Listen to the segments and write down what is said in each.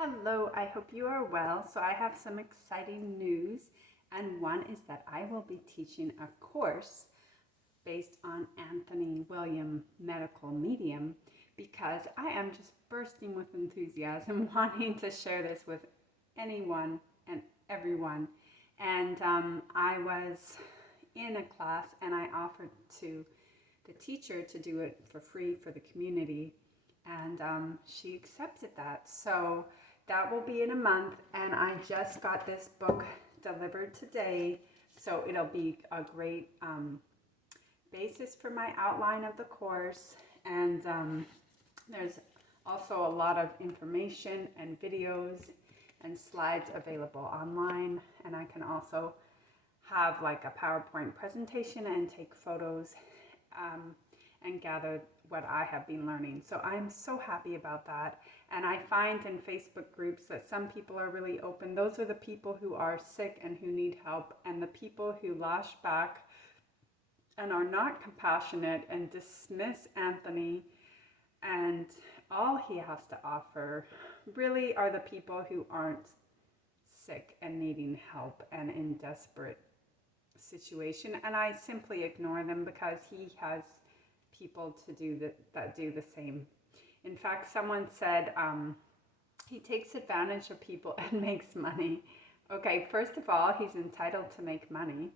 Hello, I hope you are well. So I have some exciting news, and one is that I will be teaching a course based on Anthony William Medical Medium because I am just bursting with enthusiasm wanting to share this with anyone and everyone. And I was in a class and I offered to the teacher to do it for free for the community, and she accepted that. So that will be in a month, and I just got this book delivered today, so it'll be a great basis for my outline of the course. And there's also a lot of information and videos and slides available online, and I can also have like a PowerPoint presentation and take photos and gather what I have been learning. So I'm so happy about that. And I find in Facebook groups that some people are really open. Those are the people who are sick and who need help, and the people who lash back and are not compassionate and dismiss Anthony and all he has to offer really are the people who aren't sick and needing help and in desperate situation. And I simply ignore them because he has people to do that do the same. In fact, someone said he takes advantage of people and makes money. Okay, first of all, he's entitled to make money.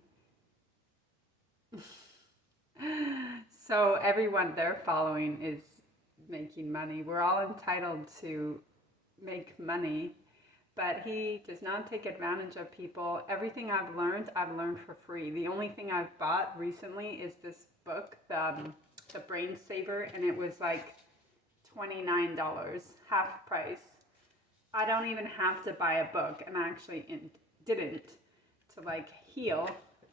So everyone they're following is making money. We're all entitled to make money, but he does not take advantage of people. Everything I've learned for free. The only thing I've bought recently is this book, the Brain Saver, and it was like $29, half price. I don't even have to buy a book, and I actually didn't to like heal.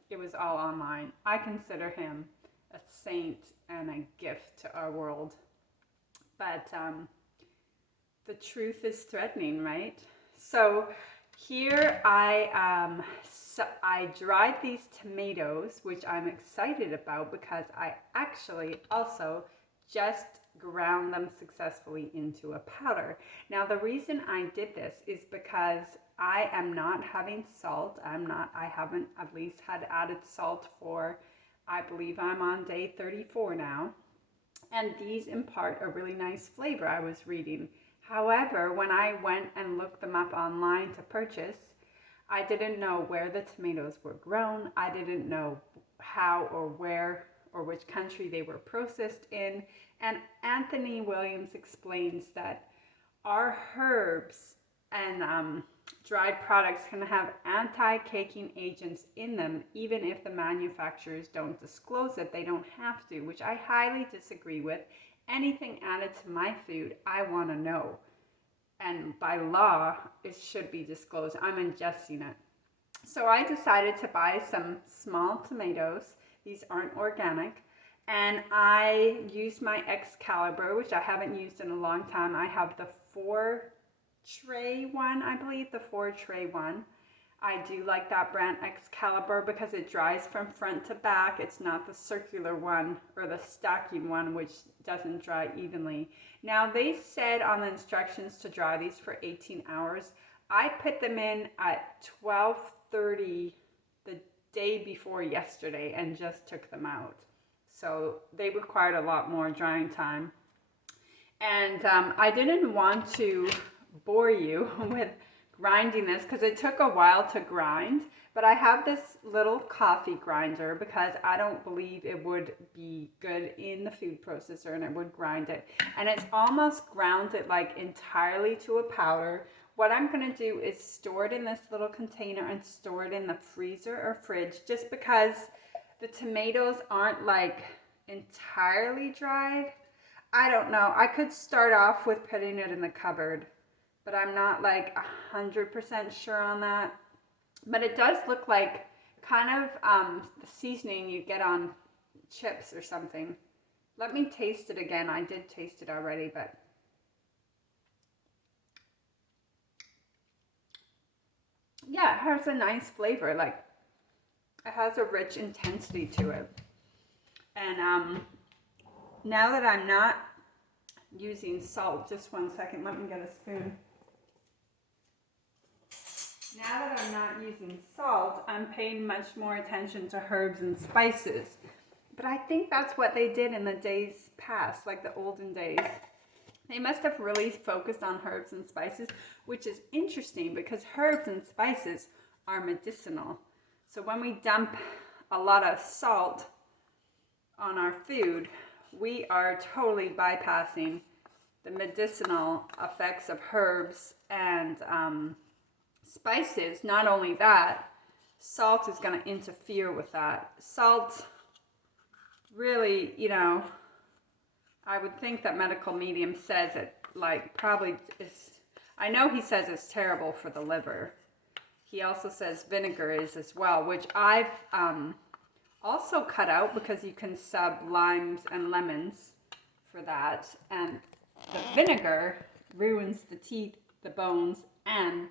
It was all online. I consider him a saint and a gift to our world. But the truth is threatening, right? So here I dried these tomatoes, which I'm excited about because I actually also just ground them successfully into a powder. Now the reason I did this is because I am not having salt. I haven't at least had added salt for, I believe I'm on day 34 now. And these impart a really nice flavor, I was reading. However, when I went and looked them up online to purchase, I didn't know where the tomatoes were grown. I didn't know how or where or which country they were processed in. And Anthony Williams explains that our herbs and dried products can have anti-caking agents in them, even if the manufacturers don't disclose it. They don't have to, which I highly disagree with. Anything added to my food, I want to know. And by law, it should be disclosed. I'm ingesting it. So I decided to buy some small tomatoes. These aren't organic. And I used my Excalibur, which I haven't used in a long time. I have the 4-tray one, I believe, the 4-tray one. I do like that brand Excalibur because it dries from front to back. It's not the circular one or the stacking one, which doesn't dry evenly. Now, they said on the instructions to dry these for 18 hours. I put them in at 12:30 the day before yesterday and just took them out. So they required a lot more drying time. And I didn't want to bore you with grinding this because it took a while to grind, but I have this little coffee grinder because I don't believe it would be good in the food processor and it would grind it. And it's almost ground it like entirely to a powder. What I'm going to do is store it in this little container and store it in the freezer or fridge, just because the tomatoes aren't like entirely dried. I don't know. I could start off with putting it in the cupboard, but I'm not like 100% sure on that. But it does look like kind of the seasoning you get on chips or something. Let me taste it again. I did taste it already, but yeah, it has a nice flavor. Like, it has a rich intensity to it. And now that I'm not using salt, just one second, let me get a spoon. now that I'm not using salt, I'm paying much more attention to herbs and spices. But I think that's what they did in the days past, like the olden days. They must have really focused on herbs and spices, which is interesting because herbs and spices are medicinal. So when we dump a lot of salt on our food, we are totally bypassing the medicinal effects of herbs and spices. Not only that, salt is going to interfere with that. Salt really, I would think that medical medium says it probably is, I know he says it's terrible for the liver. He also says vinegar is as well, which I've also cut out because you can sub limes and lemons for that. And the vinegar ruins the teeth, the bones, and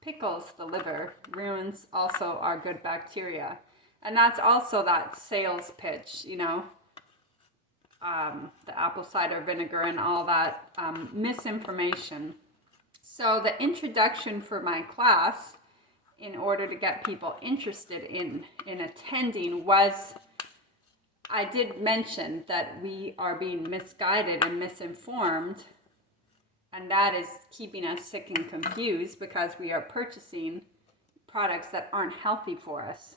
pickles the liver, ruins also our good bacteria. And that's also that sales pitch, the apple cider vinegar and all that misinformation. So the introduction for my class, in order to get people interested in attending, was I did mention that we are being misguided and misinformed, and that is keeping us sick and confused because we are purchasing products that aren't healthy for us,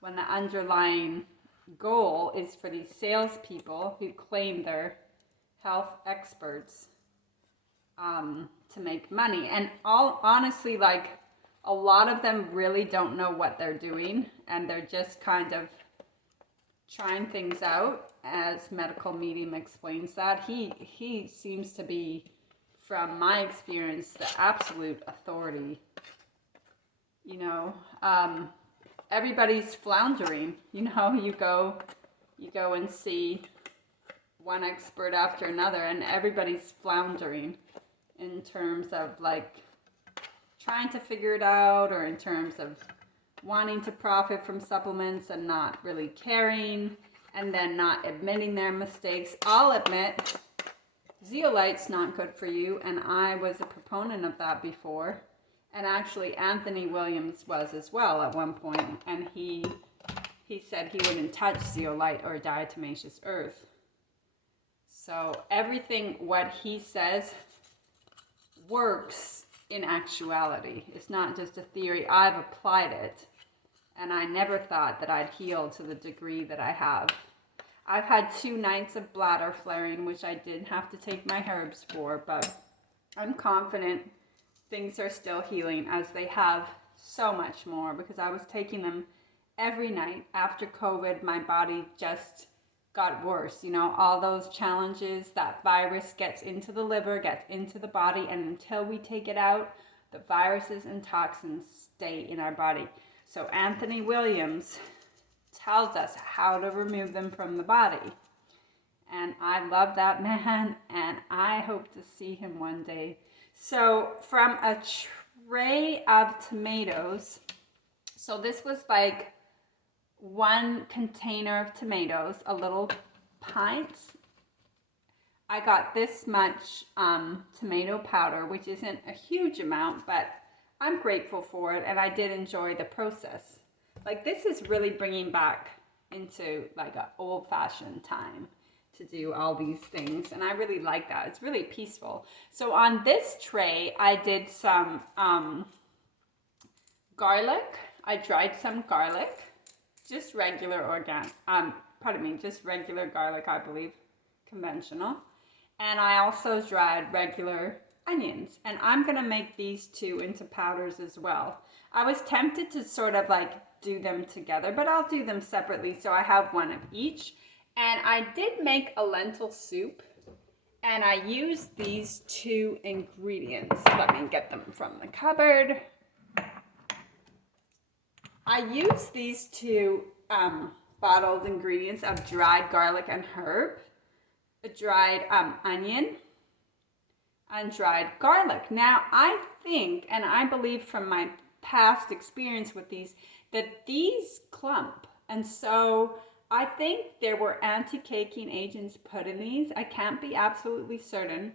when the underlying goal is for these salespeople who claim they're health experts to make money. And honestly, a lot of them really don't know what they're doing, and they're just kind of trying things out, as medical medium explains that. He seems to be, from my experience, the absolute authority. Everybody's floundering. You go and see one expert after another, and everybody's floundering in terms of trying to figure it out, or in terms of wanting to profit from supplements and not really caring, and then not admitting their mistakes. I'll admit, zeolite's not good for you, and I was a proponent of that before. And actually, Anthony Williams was as well at one point, and he said he wouldn't touch zeolite or diatomaceous earth. So everything what he says works in actuality. It's not just a theory. I've applied it, and I never thought that I'd heal to the degree that I have. I've had 2 nights of bladder flaring, which I did have to take my herbs for, but I'm confident things are still healing, as they have so much more, because I was taking them every night. After COVID, my body just got worse. All those challenges, that virus gets into the liver, gets into the body, and until we take it out, the viruses and toxins stay in our body. So Anthony Williams tells us how to remove them from the body. And I love that man, and I hope to see him one day. So from a tray of tomatoes, so this was 1 container of tomatoes, a little pint. I got this much tomato powder, which isn't a huge amount, but I'm grateful for it, and I did enjoy the process. This is really bringing back into an old-fashioned time to do all these things, and I really like that. It's really peaceful. So on this tray, I did some garlic. I dried some garlic, just regular just regular garlic, I believe, conventional. And I also dried regular onions, and I'm gonna make these 2 into powders as well. I was tempted to sort of do them together, but I'll do them separately, so I have 1 of each. And I did make a lentil soup, and I used these 2 ingredients. Let me get them from the cupboard. I used these 2 bottled ingredients of dried garlic and herb, a dried onion, and dried garlic. Now, I think, and I believe from my past experience with these, that these clump. And so I think there were anti-caking agents put in these. I can't be absolutely certain,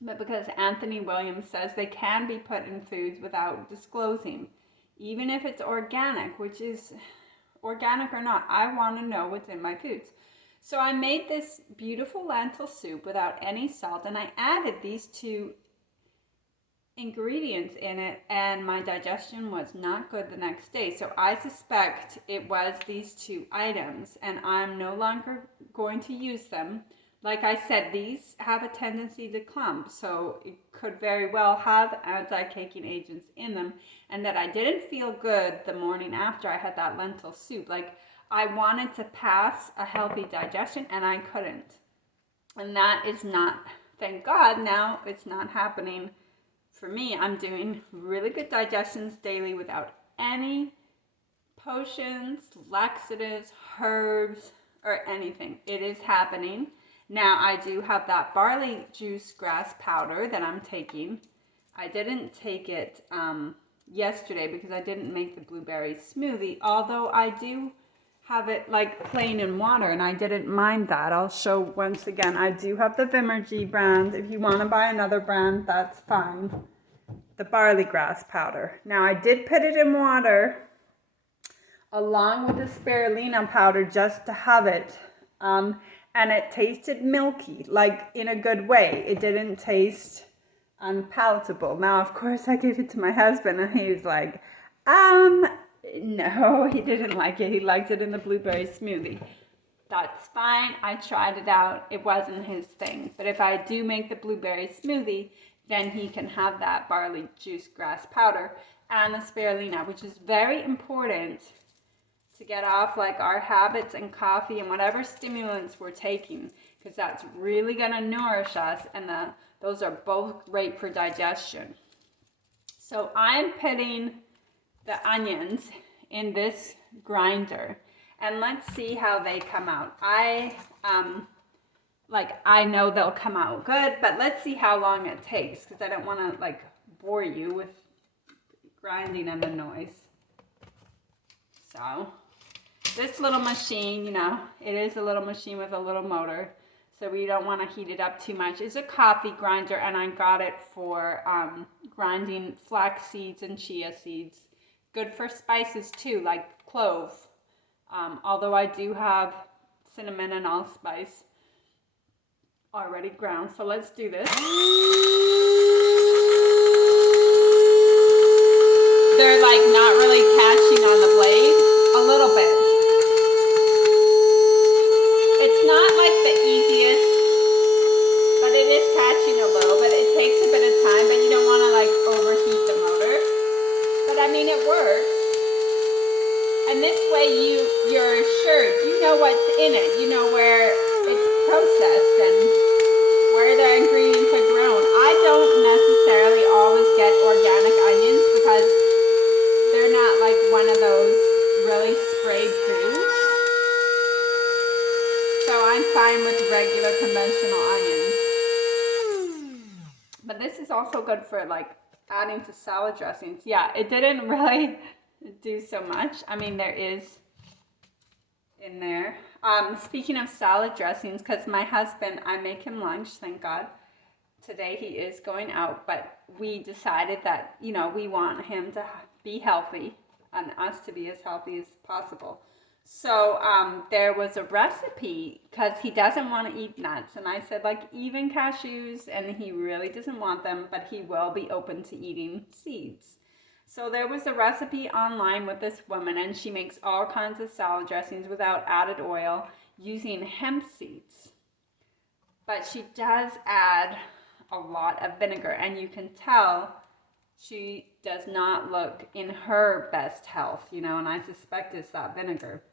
but because Anthony Williams says they can be put in foods without disclosing, even if it's organic, which is organic or not, I want to know what's in my foods. So I made this beautiful lentil soup without any salt, and I added these two ingredients in it, and my digestion was not good the next day. So I suspect it was these two items, and I'm no longer going to use them. Like I said, these have a tendency to clump, so it could very well have anti-caking agents in them, and that I didn't feel good the morning after I had that lentil soup. Like, I wanted to pass a healthy digestion, and I couldn't. And that is not, thank God, now it's not happening for me. I'm doing really good digestions daily without any potions, laxatives, herbs, or anything. It is happening. Now, I do have that barley juice grass powder that I'm taking. I didn't take it yesterday because I didn't make the blueberry smoothie, although I do have it like plain in water, and I didn't mind that. I'll show once again. I do have the Vimergy brand. If you want to buy another brand, that's fine. The barley grass powder. Now, I did put it in water along with the spirulina powder just to have it. And it tasted milky, like in a good way. It didn't taste unpalatable. Now, of course, I gave it to my husband, and he was like, no, he didn't like it. He liked it in the blueberry smoothie. That's fine. I tried it out. It wasn't his thing. But if I do make the blueberry smoothie, then he can have that barley juice grass powder and the spirulina, which is very important to get off like our habits and coffee and whatever stimulants we're taking, because that's really going to nourish us, and those are both great for digestion. So I'm putting the onions in this grinder, and let's see how they come out. I know they'll come out good, but let's see how long it takes, because I don't want to like bore you with grinding and the noise. So this little machine, you know, it is a little machine with a little motor, so we don't want to heat it up too much. It's a coffee grinder, and I got it for grinding flax seeds and chia seeds. Good for spices too, like clove. Although I do have cinnamon and allspice already ground. So let's do this. They're like not really catching on the blade. A little bit. It's not like the easiest, but it is catching a little bit. It takes a bit of time, but you don't want to like overheat the motor. But I mean, it works. And this way you're assured, you know what's in it. You know where it's processed and where the ingredients are grown. I don't necessarily always get organic onions because they're not like one of those really sprayed foods. So I'm fine with regular conventional onions. But this is also good for like adding to salad dressings. Yeah, it didn't really do so much. I mean, there is in there. Speaking of salad dressings, because my husband, I make him lunch, thank God. Today he is going out, but we decided that, you know, we want him to be healthy and us to be as healthy as possible. So there was a recipe, because he doesn't want to eat nuts, and I said like even cashews, and he really doesn't want them, but he will be open to eating seeds. So there was a recipe online with this woman, and she makes all kinds of salad dressings without added oil using hemp seeds. But she does add a lot of vinegar, and you can tell she does not look in her best health, you know, and I suspect it's that vinegar.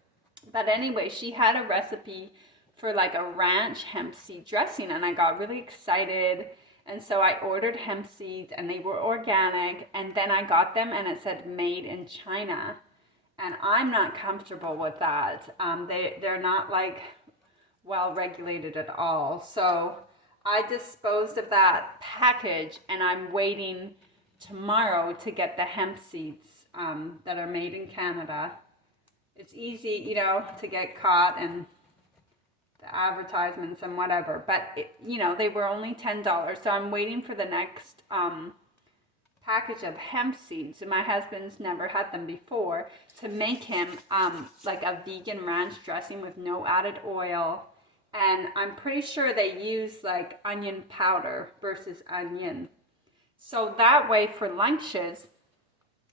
But anyway, she had a recipe for like a ranch hemp seed dressing, and I got really excited. And so I ordered hemp seeds, and they were organic, and then I got them and it said made in China. And I'm not comfortable with that. They're not like well regulated at all. So I disposed of that package, and I'm waiting tomorrow to get the hemp seeds that are made in Canada. It's easy, you know, to get caught and the advertisements and whatever, but you know, they were only $10. So I'm waiting for the next package of hemp seeds, and my husband's never had them before, to make him like a vegan ranch dressing with no added oil. And I'm pretty sure they use like onion powder versus onion. So that way for lunches,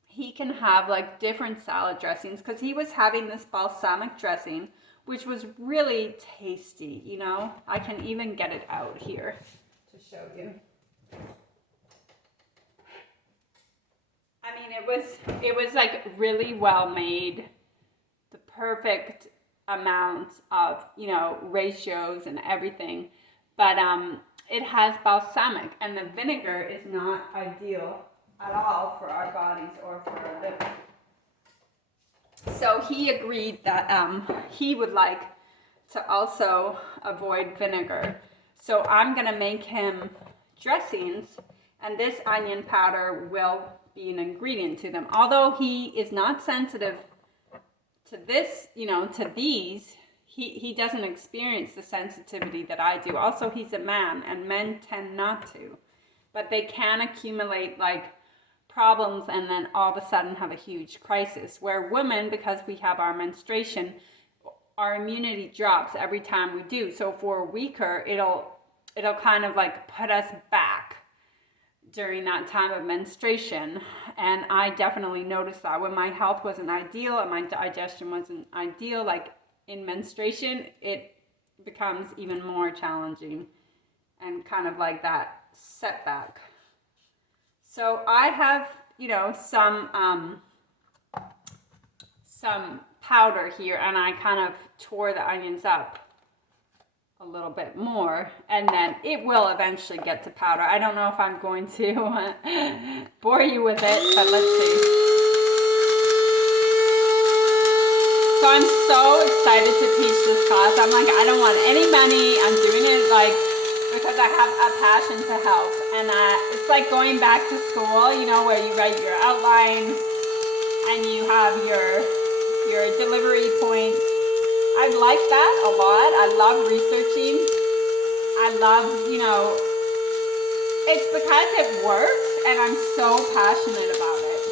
he can have like different salad dressings, because he was having this balsamic dressing, which was really tasty, you know. I can even get it out here to show you. I mean, it was like really well made, the perfect amount of, you know, ratios and everything. But it has balsamic, and the vinegar is not ideal at all for our bodies or for our liver. So he agreed that he would like to also avoid vinegar. So I'm gonna make him dressings, and this onion powder will be an ingredient to them. Although he is not sensitive to this, you know, to these, he doesn't experience the sensitivity that I do. Also, he's a man, and men tend not to, but they can accumulate like problems and then all of a sudden have a huge crisis. Where women, because we have our menstruation, our immunity drops every time we do. So if we're weaker, it'll kind of like put us back during that time of menstruation. And I definitely noticed that when my health wasn't ideal and my digestion wasn't ideal, like in menstruation, it becomes even more challenging and kind of like that setback. So I have, you know, some powder here, and I kind of tore the onions up a little bit more, and then it will eventually get to powder. I don't know if I'm going to bore you with it, but let's see. So I'm so excited to teach this class. I'm like, I don't want any money. I'm doing it like because I have a passion to help. And it's like going back to school, you know, where you write your outline and you have your delivery points. I like that a lot. I love researching. I love, you know, it's because it works, and I'm so passionate about it.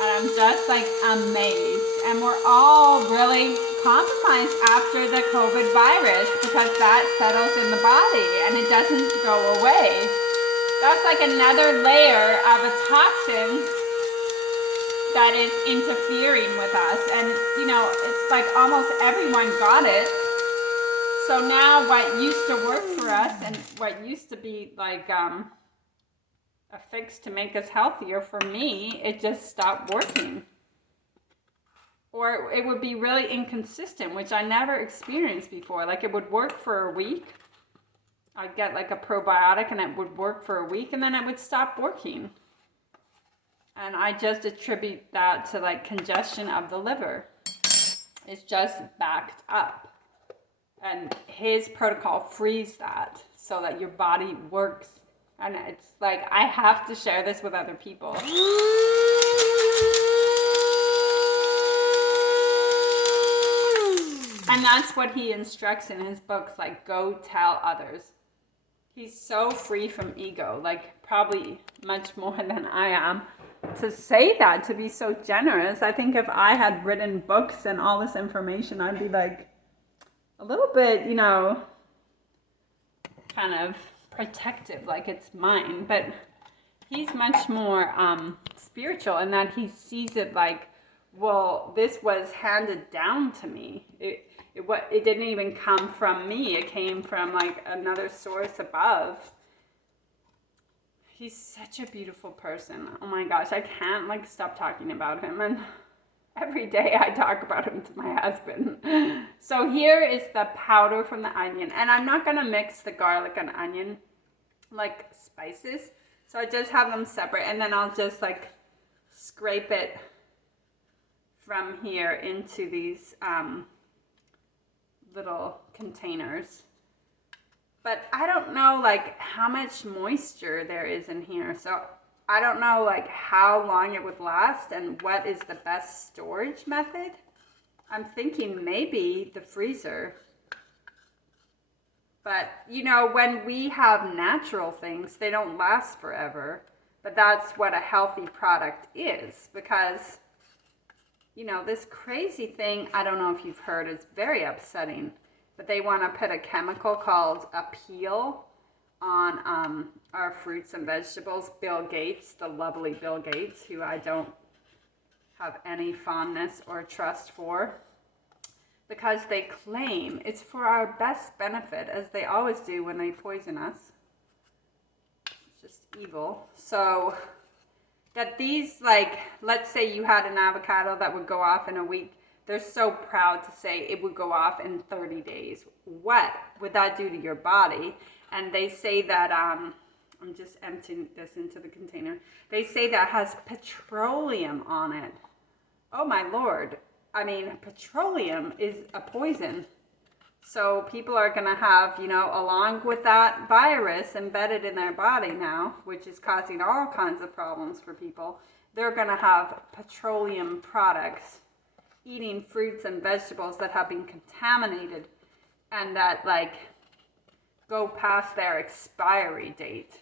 And I'm just like amazed. And we're all really compromised after the COVID virus, because that settles in the body and it doesn't go away. That's like another layer of a toxin that is interfering with us. And, you know, it's like almost everyone got it. So now what used to work for us and what used to be like a fix to make us healthier, for me, it just stopped working. Or it would be really inconsistent, which I never experienced before. Like it would work for a week. I'd get like a probiotic and it would work for a week, and then it would stop working. And I just attribute that to like congestion of the liver. It's just backed up. And his protocol frees that so that your body works. And it's like, I have to share this with other people. And that's what he instructs in his books, like, go tell others. He's so free from ego, like probably much more than I am. To say that, to be so generous. I think if I had written books and all this information, I'd be like a little bit, you know, kind of protective, like it's mine. But he's much more spiritual in that he sees it like, well, this was handed down to me. It didn't even come from me. It came from like another source above. He's such a beautiful person. Oh my gosh, I can't like stop talking about him. And every day I talk about him to my husband. So here is the powder from the onion. And I'm not going to mix the garlic and onion like spices. So I just have them separate. And then I'll just like scrape it from here into these little containers. But I don't know like how much moisture there is in here. So I don't know like how long it would last and what is the best storage method. I'm thinking maybe the freezer. But, you know, when we have natural things, they don't last forever. But that's what a healthy product is, because, you know, this crazy thing, I don't know if you've heard, is very upsetting. But they want to put a chemical called appeal on our fruits and vegetables. Bill Gates, the lovely Bill Gates, who I don't have any fondness or trust for, because they claim it's for our best benefit, as they always do when they poison us. It's just evil. So that these, like, let's say you had an avocado that would go off in a week. They're so proud to say it would go off in 30 days. What would that do to your body? And they say that, I'm just emptying this into the container. They say that has petroleum on it. Oh my Lord. I mean, petroleum is a poison. So people are going to have, you know, along with that virus embedded in their body now, which is causing all kinds of problems for people, they're going to have petroleum products, eating fruits and vegetables that have been contaminated and that, like, go past their expiry date.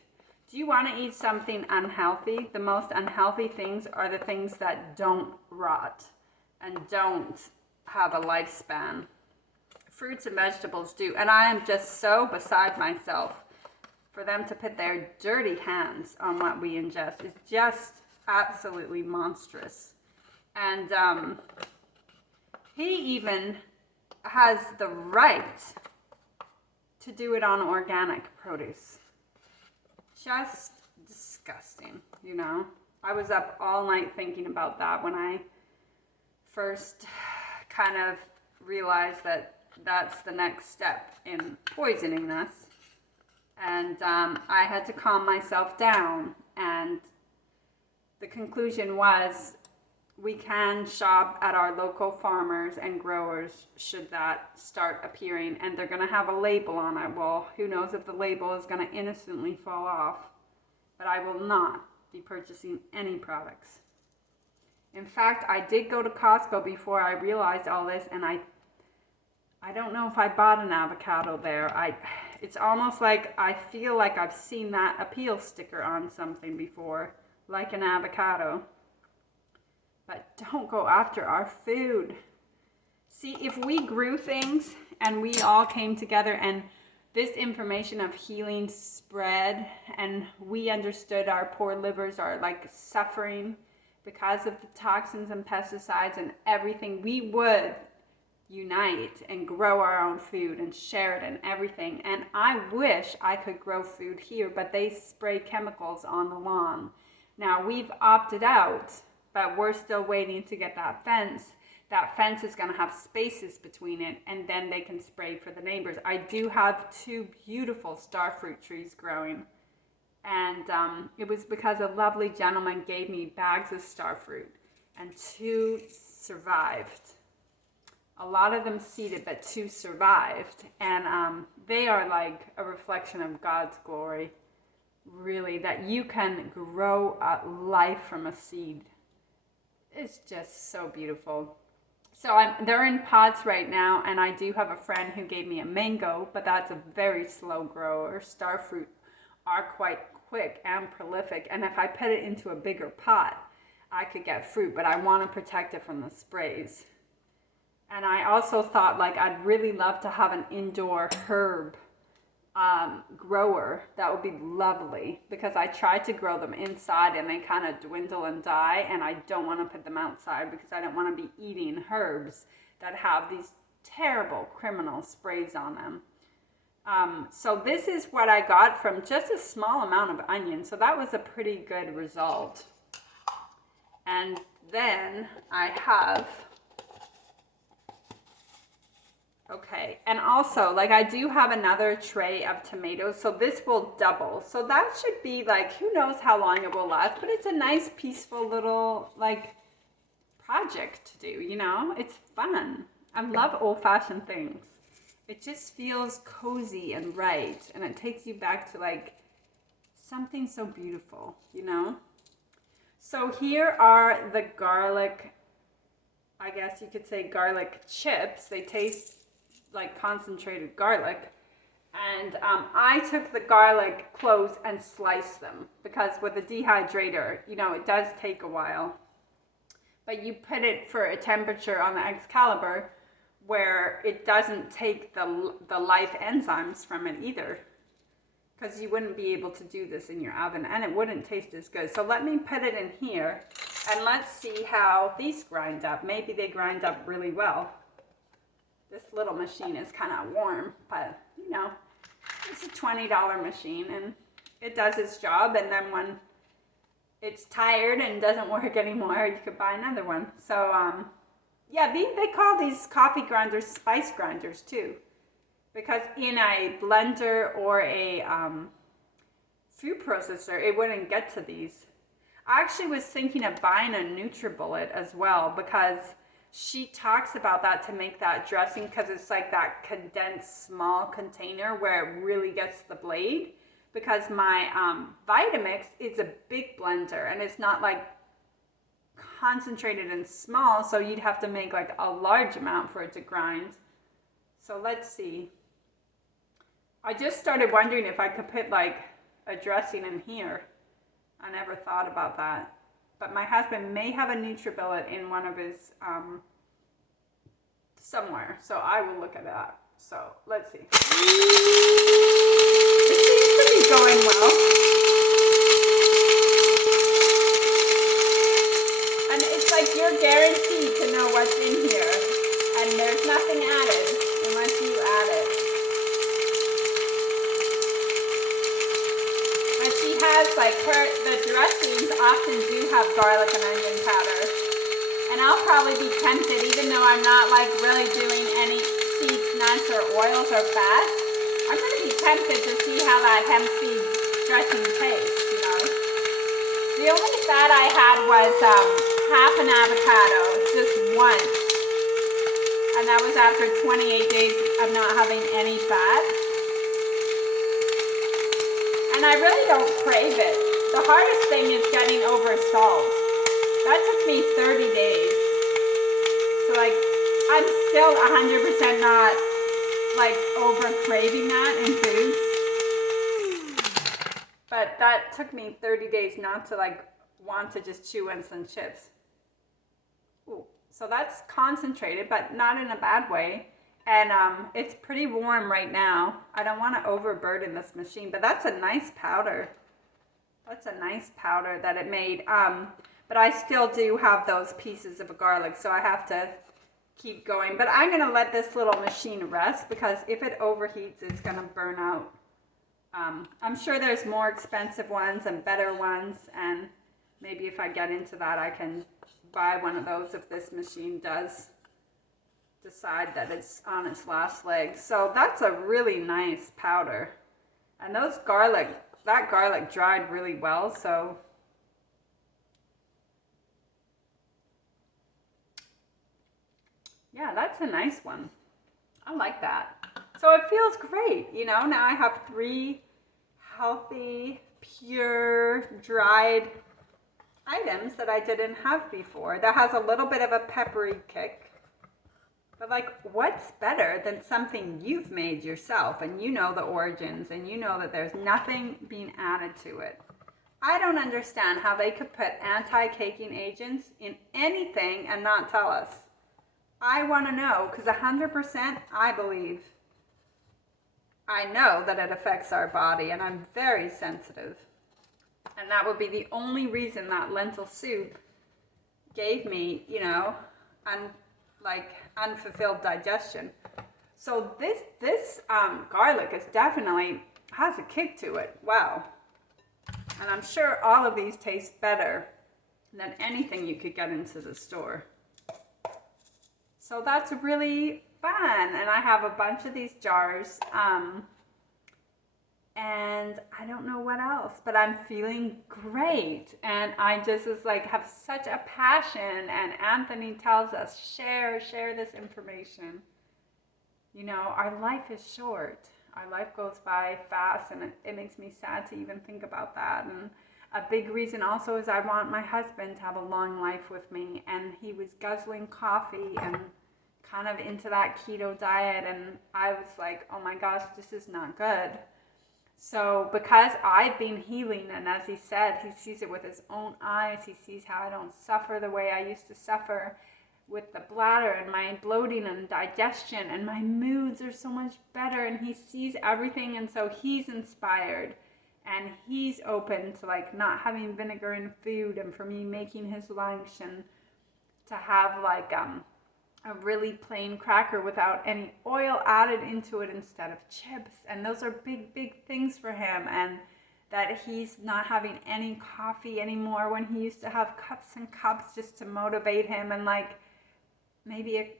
Do you want to eat something unhealthy? The most unhealthy things are the things that don't rot and don't have a lifespan. Fruits and vegetables do. And I am just so beside myself for them to put their dirty hands on what we ingest. Is just absolutely monstrous. And he even has the right to do it on organic produce. Just disgusting, you know. I was up all night thinking about that when I first kind of realized that that's the next step in poisoning us. And I had to calm myself down, and the conclusion was we can shop at our local farmers and growers should that start appearing, and they're going to have a label on it. Well, who knows if the label is going to innocently fall off, but I will not be purchasing any products. In fact, I did go to Costco before I realized all this, and I don't know if I bought an avocado there. It's almost like I feel like I've seen that appeal sticker on something before, like an avocado. But don't go after our food. See, if we grew things and we all came together and this information of healing spread and we understood our poor livers are like suffering because of the toxins and pesticides and everything, we would unite and grow our own food and share it and everything. And I wish I could grow food here, but they spray chemicals on the lawn. Now, we've opted out, but we're still waiting to get that fence. That fence is going to have spaces between it, and then they can spray for the neighbors. I do have 2 beautiful starfruit trees growing, and it was because a lovely gentleman gave me bags of starfruit, and 2 survived. A lot of them seeded, but 2 survived, and they are like a reflection of God's glory, really, that you can grow a life from a seed. It's just so beautiful. So they're in pots right now, and I do have a friend who gave me a mango, but that's a very slow grower. Starfruit are quite quick and prolific, and if I put it into a bigger pot, I could get fruit, but I want to protect it from the sprays. And I also thought, like, I'd really love to have an indoor herb grower. That would be lovely, because I tried to grow them inside and they kind of dwindle and die, and I don't want to put them outside because I don't want to be eating herbs that have these terrible criminal sprays on them. So this is what I got from just a small amount of onion, so that was a pretty good result. And then I have, okay, and also, like, I do have another tray of tomatoes, so this will double. So that should be, like, who knows how long it will last, but it's a nice, peaceful little, like, project to do, you know? It's fun. I love old-fashioned things. It just feels cozy and right, and it takes you back to, like, something so beautiful, you know? So here are the garlic, I guess you could say garlic chips. They taste like concentrated garlic, And I took the garlic cloves and sliced them because with the dehydrator, you know, it does take a while. But you put it for a temperature on the Excalibur where it doesn't take the life enzymes from it either. Because you wouldn't be able to do this in your oven and it wouldn't taste as good. So let me put it in here and let's see how these grind up. Maybe they grind up really well. This little machine is kind of warm, but you know, it's a $20 machine and it does its job. And then when it's tired and doesn't work anymore, you could buy another one. So yeah, they call these coffee grinders spice grinders too, because in a blender or a food processor, it wouldn't get to these. I actually was thinking of buying a NutriBullet as well because she talks about that to make that dressing because it's like that condensed small container where it really gets the blade. Because my Vitamix is a big blender and it's not like concentrated and small, so you'd have to make like a large amount for it to grind. So let's see. I just started wondering if I could put like a dressing in here. I never thought about that. But my husband may have a NutriBullet in one of his, somewhere. So I will look at that. So let's see. It seems to be going well. And it's like you're guaranteed to know what's in here. And there's nothing added unless you add it. And she has like the dressings often do have garlic and onion powder. And I'll probably be tempted, even though I'm not like really doing any seeds, nuts, or oils or fats. I'm going to be tempted to see how that hemp seed dressing tastes, you know. The only fat I had was half an avocado, just once. And that was after 28 days of not having any fat. And I really don't crave it. The hardest thing is getting over salt. That took me 30 days. So like, I'm still 100% not like over craving that in foods. But that took me 30 days not to like want to just chew on some chips. Ooh, so that's concentrated, but not in a bad way. And it's pretty warm right now. I don't want to overburden this machine, but that's a nice powder. That's a nice powder that it made. But I still do have those pieces of garlic, so I have to keep going. But I'm going to let this little machine rest because if it overheats, it's going to burn out. I'm sure there's more expensive ones and better ones, and maybe if I get into that, I can buy one of those if this machine does decide that it's on its last leg. So that's a really nice powder. And those garlic, that garlic dried really well, so yeah, that's a nice one. I like that. So it feels great, you know. Now I have 3 healthy, pure, dried items that I didn't have before. That has a little bit of a peppery kick. But like, what's better than something you've made yourself and you know the origins and you know that there's nothing being added to it? I don't understand how they could put anti-caking agents in anything and not tell us. I want to know, because 100% I believe. I know that it affects our body and I'm very sensitive. And that would be the only reason that lentil soup gave me, you know, unfulfilled digestion. So this garlic is definitely has a kick to it. Wow. And I'm sure all of these taste better than anything you could get into the store. So that's really fun. And I have a bunch of these jars. And I don't know what else, but I'm feeling great. And I just is like have such a passion. And Anthony tells us, share this information. You know, our life is short. Our life goes by fast, and it makes me sad to even think about that. And a big reason also is I want my husband to have a long life with me. And he was guzzling coffee and kind of into that keto diet, and I was like, oh my gosh, this is not good. So because I've been healing, and as he said, he sees it with his own eyes, he sees how I don't suffer the way I used to suffer with the bladder and my bloating and digestion, and my moods are so much better, and he sees everything, and so he's inspired, and he's open to like not having vinegar in food, and for me making his lunch, and to have like a really plain cracker without any oil added into it instead of chips. And those are big things for him. And that he's not having any coffee anymore when he used to have cups and cups just to motivate him. And like maybe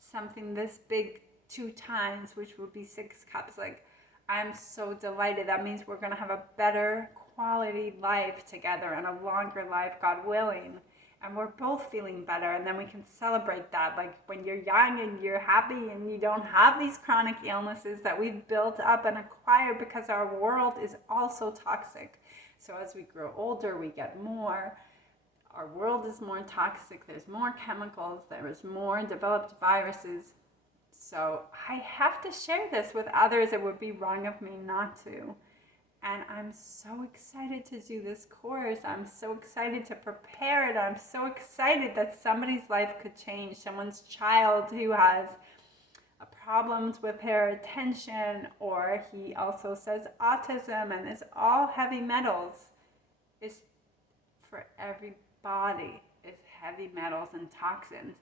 something this big 2 times, which would be 6 cups. Like, I'm so delighted. That means we're going to have a better quality life together and a longer life, God willing. And we're both feeling better, and then we can celebrate that. Like when you're young and you're happy and you don't have these chronic illnesses that we've built up and acquired because our world is also toxic. So as we grow older, we get more. Our world is more toxic. There's more chemicals. There is more developed viruses. So I have to share this with others. It would be wrong of me not to. And I'm so excited to do this course. I'm so excited to prepare it. I'm so excited that somebody's life could change. Someone's child who has problems with their attention, or he also says autism, and it's all heavy metals. It's for everybody. It's heavy metals and toxins.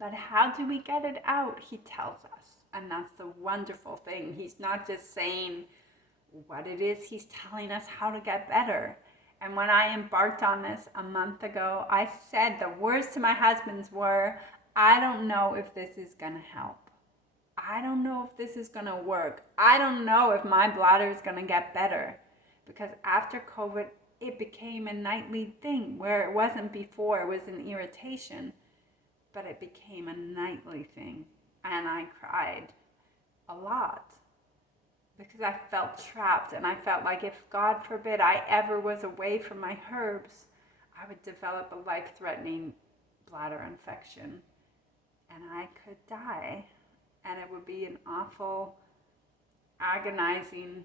But how do we get it out? He tells us. And that's the wonderful thing. He's not just saying what it is, he's telling us how to get better. And when I embarked on this a month ago, I said the words to my husband's were, I don't know if this is going to help. I don't know if this is going to work. I don't know if my bladder is going to get better. Because after COVID, it became a nightly thing where it wasn't before. It was an irritation, but it became a nightly thing. And I cried a lot, because I felt trapped, and I felt like if, God forbid, I ever was away from my herbs, I would develop a life-threatening bladder infection, and I could die, and it would be an awful, agonizing,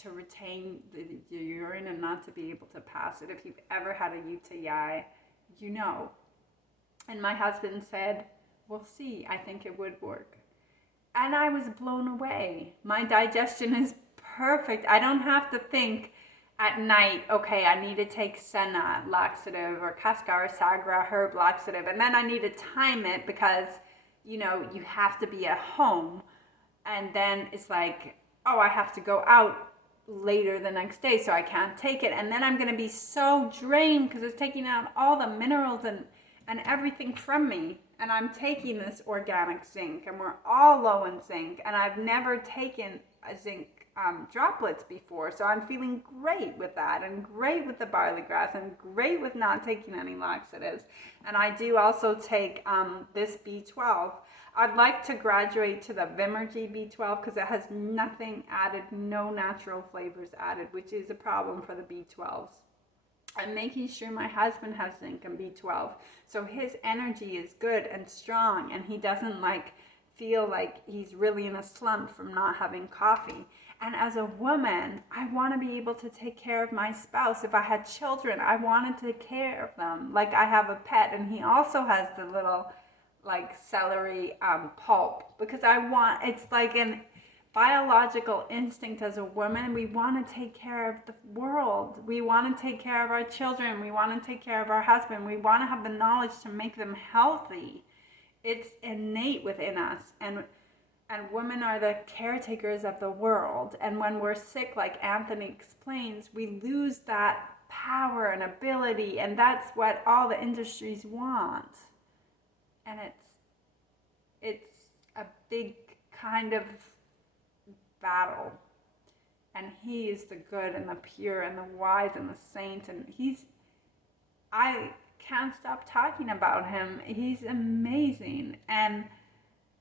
to retain the urine and not to be able to pass it. If you've ever had a UTI, you know. And my husband said, we'll see, I think it would work. And I was blown away. My digestion is perfect. I don't have to think at night, okay, I need to take senna laxative or cascara sagra herb laxative, and then I need to time it because, you have to be at home. And then it's like, oh, I have to go out later the next day, so I can't take it. And then I'm going to be so drained because it's taking out all the minerals and everything from me. And I'm taking this organic zinc, and we're all low in zinc, and I've never taken a zinc droplets before, so I'm feeling great with that, and great with the barley grass, and great with not taking any laxatives. And I do also take this B12. I'd like to graduate to the Vimergy B12 because it has nothing added, no natural flavors added, which is a problem for the B12s. I'm making sure my husband has zinc and B12, so his energy is good and strong, and he doesn't feel like he's really in a slump from not having coffee. And as a woman, I want to be able to take care of my spouse. If I had children, I want to take care of them. Like I have a pet, and he also has the little celery pulp, because it's like an biological instinct as a woman. We want to take care of the world. We want to take care of our children. We want to take care of our husband. We want to have the knowledge to make them healthy. It's innate within us. And women are the caretakers of the world. And when we're sick, like Anthony explains, we lose that power and ability. And that's what all the industries want. And it's a big kind of battle, and he is the good and the pure and the wise and the saint, and I can't stop talking about him. He's amazing, and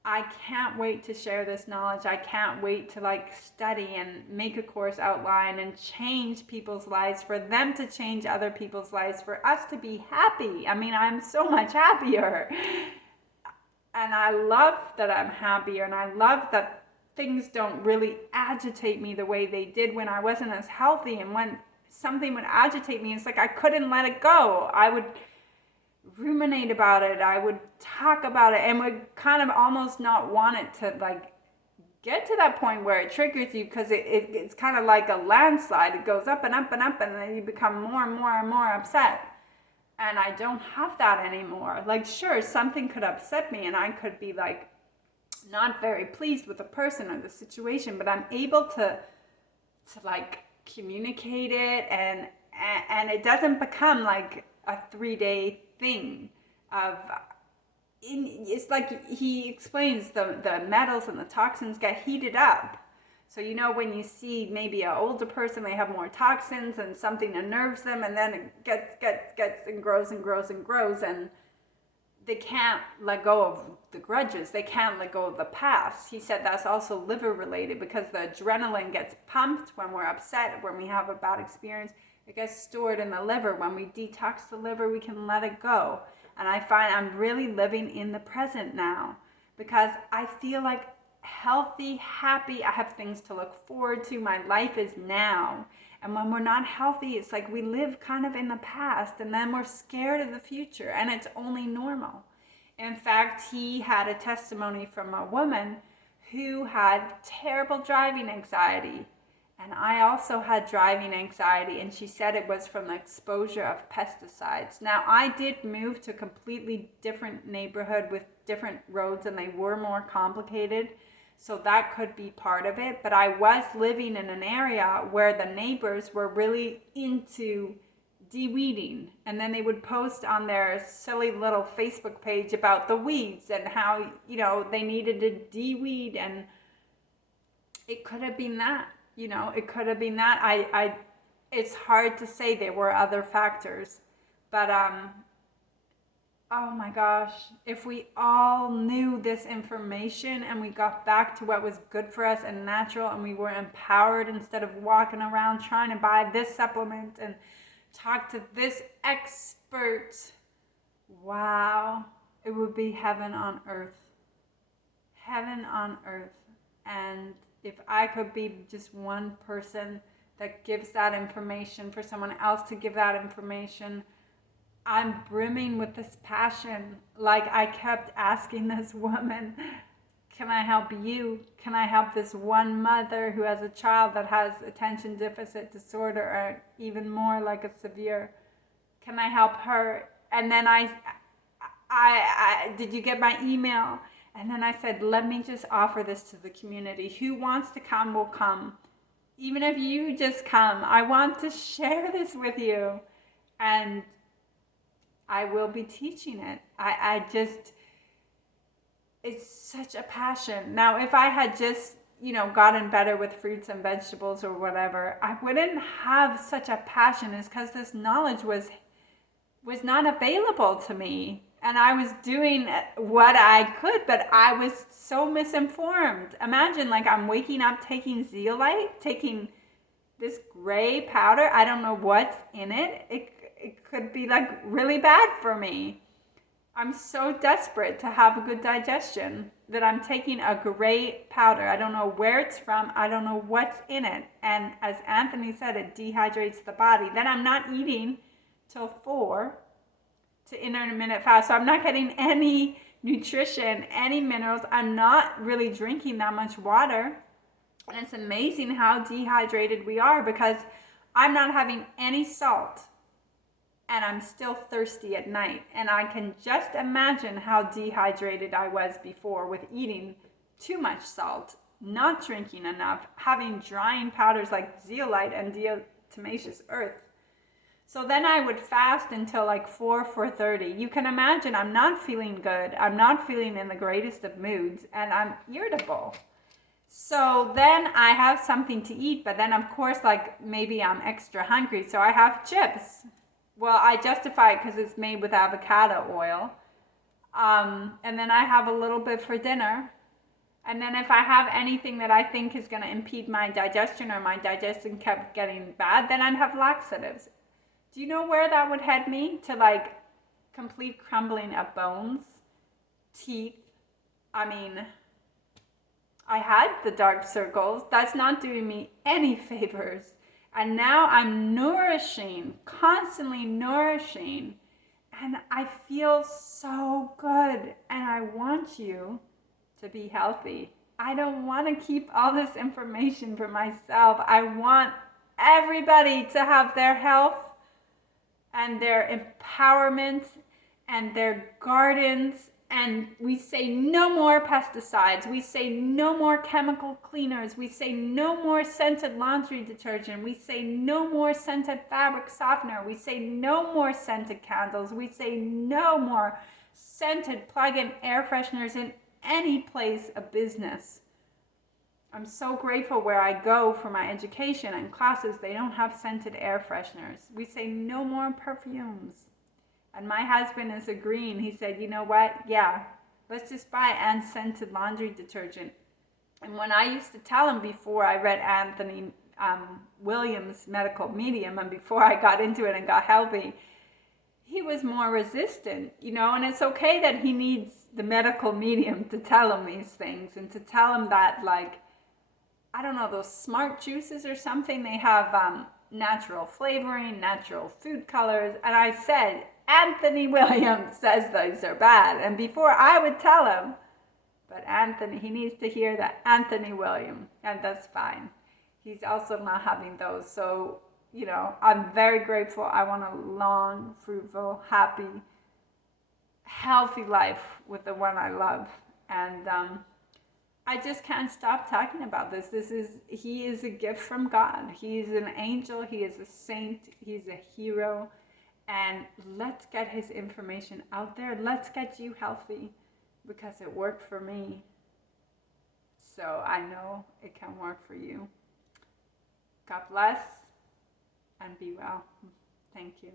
I can't wait to share this knowledge. I can't wait to like study and make a course outline and change people's lives, for them to change other people's lives, for us to be happy. I mean, I'm so much happier. And I love that I'm happier, and I love that things don't really agitate me the way they did when I wasn't as healthy. And when something would agitate me, it's like I couldn't let it go. I would ruminate about it. I would talk about it and would kind of almost not want it to like get to that point where it triggers you, because it's kind of like a landslide. It goes up and up and up, and then you become more and more and more upset. And I don't have that anymore. Like, sure, something could upset me and I could be like not very pleased with the person or the situation, but I'm able to like communicate it, and it doesn't become like a 3-day thing of it's like he explains the metals and the toxins get heated up. So, you know, when you see maybe an older person, they have more toxins and something unnerves them, and then it gets and grows and grows and grows, and they can't let go of the grudges. They can't let go of the past. He said that's also liver related, because the adrenaline gets pumped when we're upset, when we have a bad experience. It gets stored in the liver. When we detox the liver, we can let it go. And I find I'm really living in the present now, because I feel like healthy, happy. I have things to look forward to. My life is now. And when we're not healthy, it's like we live kind of in the past, and then we're scared of the future, and it's only normal. In fact, he had a testimony from a woman who had terrible driving anxiety. And I also had driving anxiety, and she said it was from the exposure of pesticides. Now, I did move to a completely different neighborhood with different roads, and they were more complicated. So that could be part of it. But I was living in an area where the neighbors were really into de-weeding. And then they would post on their silly little Facebook page about the weeds and how, you know, they needed to de-weed. And it could have been that. You know, it could have been that. It's hard to say. There were other factors, but oh my gosh, if we all knew this information and we got back to what was good for us and natural, and we were empowered instead of walking around trying to buy this supplement and talk to this expert, wow, it would be heaven on earth. Heaven on earth. And if I could be just one person that gives that information for someone else to give that information, I'm brimming with this passion. Like, I kept asking this woman, can I help you? Can I help this one mother who has a child that has attention deficit disorder, or even more, like a severe? Can I help her? And then I did you get my email? And then I said, let me just offer this to the community. Who wants to come will come. Even if you just come, I want to share this with you. And I will be teaching it. I just, it's such a passion. Now, if I had just, you know, gotten better with fruits and vegetables or whatever, I wouldn't have such a passion. Is because this knowledge was not available to me. And I was doing what I could, but I was so misinformed. Imagine, like, I'm waking up taking zeolite, taking this gray powder. I don't know what's in it. It could be like really bad for me. I'm so desperate to have a good digestion that I'm taking a gray powder. I don't know where it's from. I don't know what's in it. And as Anthony said, it dehydrates the body. Then I'm not eating till 4 to intermittent fast. So I'm not getting any nutrition, any minerals. I'm not really drinking that much water. And it's amazing how dehydrated we are, because I'm not having any salt. And I'm still thirsty at night. And I can just imagine how dehydrated I was before, with eating too much salt, not drinking enough, having drying powders like zeolite and diatomaceous earth. So then I would fast until like 4:30. You can imagine I'm not feeling good. I'm not feeling in the greatest of moods, and I'm irritable. So then I have something to eat, but then of course, like, maybe I'm extra hungry, so I have chips. Well, I justify it because it's made with avocado oil. And then I have a little bit for dinner. And then if I have anything that I think is going to impede my digestion or my digestion kept getting bad, then I'd have laxatives. Do you know where that would head me? To like complete crumbling of bones, teeth. I mean, I had the dark circles. That's not doing me any favors. And now I'm nourishing, constantly nourishing. And I feel so good. And I want you to be healthy. I don't want to keep all this information for myself. I want everybody to have their health and their empowerment and their gardens. And we say no more pesticides. We say no more chemical cleaners. We say no more scented laundry detergent. We say no more scented fabric softener. We say no more scented candles. We say no more scented plug-in air fresheners in any place of business. I'm so grateful where I go for my education and classes, they don't have scented air fresheners. We say no more perfumes. And my husband is agreeing. He said, you know what? Yeah, let's just buy unscented laundry detergent. And when I used to tell him before I read Anthony Williams' Medical Medium and before I got into it and got healthy, he was more resistant, you know, and it's okay that he needs the medical medium to tell him these things and to tell him that, like, I don't know, those smart juices or something, they have natural flavoring, natural food colors. And I said, Anthony Williams says those are bad. And before I would tell him, but Anthony, he needs to hear that Anthony Williams, and that's fine. He's also not having those. So, you know, I'm very grateful. I want a long, fruitful, happy, healthy life with the one I love. And I just can't stop talking about this. He is a gift from God. He's an angel. He is a saint. He's a hero. And let's get his information out there. Let's get you healthy because it worked for me. So I know it can work for you. God bless and be well. Thank you.